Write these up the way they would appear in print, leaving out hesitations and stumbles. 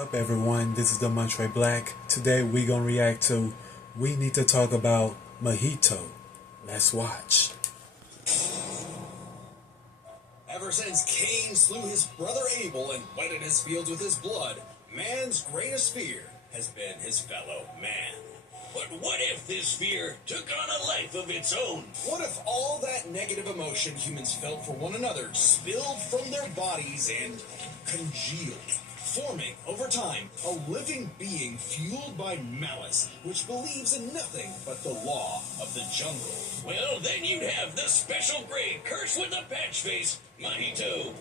Up everyone, this is the Montre Black. Today we gonna react to We Need to Talk About Mahito. Let's watch. Ever since Cain slew his brother Abel and wetted his fields with his blood, man's greatest fear has been his fellow man. But what if this fear took on a life of its own? What if all that negative emotion humans felt for one another spilled from their bodies and congealed, forming, over time, a living being fueled by malice, which believes in nothing but the law of the jungle? Well, then you'd have the special grade curse with the patch face, Mahito.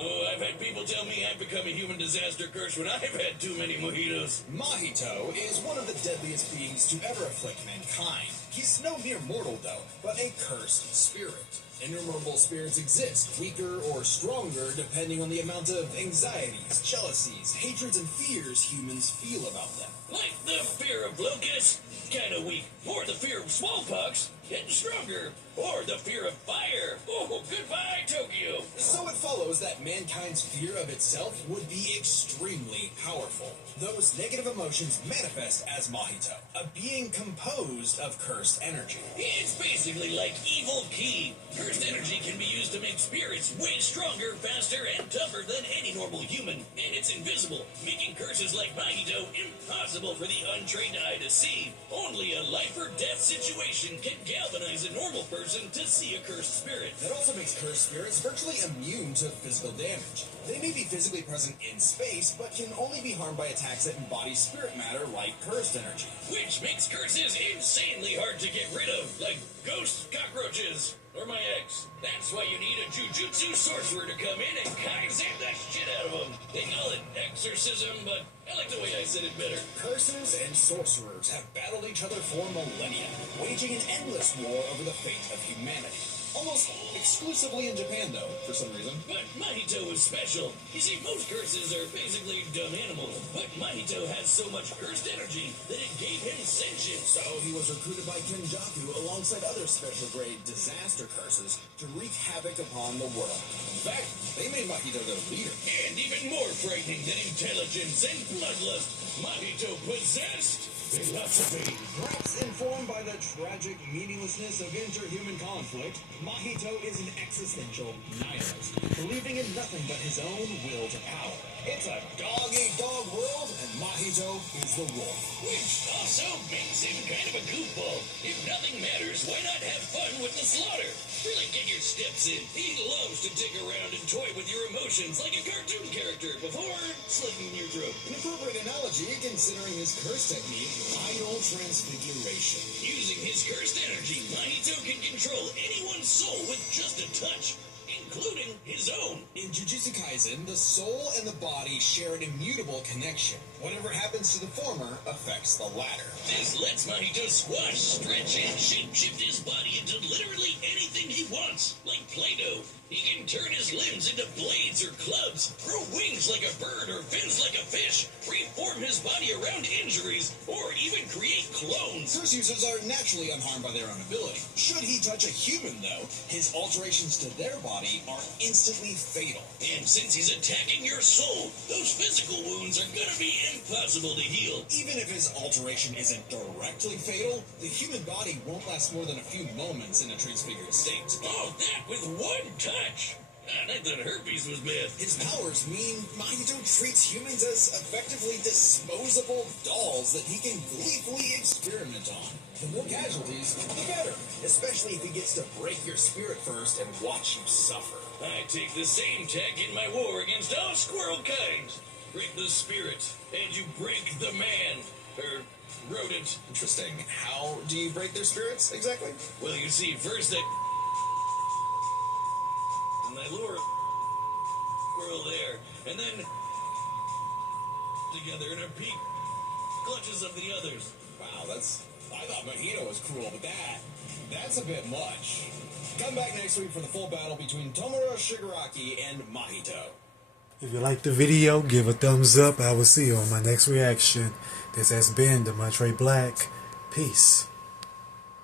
Oh, I've had people tell me I've become a human disaster curse when I've had too many mojitos. Mahito is one of the deadliest beings to ever afflict mankind. He's no mere mortal, though, but a cursed spirit. Innumerable spirits exist, weaker or stronger, depending on the amount of anxieties, jealousies, hatreds, and fears humans feel about them. Like the fear of locusts, kinda weak. Or the fear of smallpox, getting stronger. Or the fear of fire. Oh, goodbye, Tokyo. So it follows that mankind's fear of itself would be extremely powerful. Those negative emotions manifest as Mahito, a being composed of cursed energy. It's basically like evil ki. Cursed energy can be used to make spirits way stronger, faster, and tougher than any normal human. And it's invisible, making curses like Mahito impossible for the untrained eye to see. Only a life or death situation can galvanize a normal person to see a cursed spirit. That also makes cursed spirits virtually immune to physical damage. They may be physically present in space, but can only be harmed by attacks that embody spirit matter like cursed energy. Which makes curses insanely hard to get rid of, like ghosts, cockroaches, or my ex. That's why you need a jujutsu sorcerer to come in and kaizen the shit out of them. They call it exorcism, but I like the way I said it better. Curses and sorcerers have battled each other for millennia, waging an endless war over the fate of humanity. Almost exclusively in Japan, though, for some reason. But Mahito is special. You see, most curses are basically dumb animals, but Mahito has so much cursed energy that it gave him sentience. So he was recruited by Kenjaku alongside other special-grade disaster curses to wreak havoc upon the world. In fact, they made Mahito their leader. And even more frightening than intelligence and bloodlust, Mahito possessed philosophy. Perhaps informed by the tragic meaninglessness of interhuman conflict, Mahito is an existential nihilist, believing in nothing but his own will to power. It's a dog-eat-dog world, and Mahito is the wolf. Which also makes him kind of a goofball. If nothing matters, why not have fun with the slaughter? Really get your steps in. He loves to dig around and toy with your emotions like a cartoon character before slitting your throat. An appropriate analogy, considering his curse technique, final transfiguration. Using his cursed energy, Mahito can control anyone's soul with just a touch, including his own. In Jujutsu Kaisen, the soul and the body share an immutable connection. Whatever happens to the former affects the latter. This lets Mahito squash, stretch, and shape-shift his body into literally anything he wants, like Play-Doh. He can turn his limbs into blades or clubs, grow wings like a bird or fins like a fish, reform his body around injuries, or even create clones. Curse users are naturally unharmed by their own ability. Should he touch a human, though, his alterations to their body are instantly fatal. And since he's attacking your soul, those physical wounds are gonna be impossible to heal. Even if his alteration isn't directly fatal, the human body won't last more than a few moments in a transfigured state. Oh, that with one touch! I thought herpes was bad. His powers mean Mahito treats humans as effectively disposable dolls that he can gleefully experiment on. The more casualties, the better, especially if he gets to break your spirit first and watch you suffer. I take the same tack in my war against all squirrel kinds. Break the spirit, and you break the man. Rodent. Interesting. How do you break their spirits, exactly? Well, you see, first I lure a squirrel there, and then together in a peak clutches of the others. Wow, I thought Mahito was cruel, but that's a bit much. Come back next week for the full battle between Tomura Shigaraki and Mahito. If you liked the video, give a thumbs up. I will see you on my next reaction. This has been the Montre Black. Peace.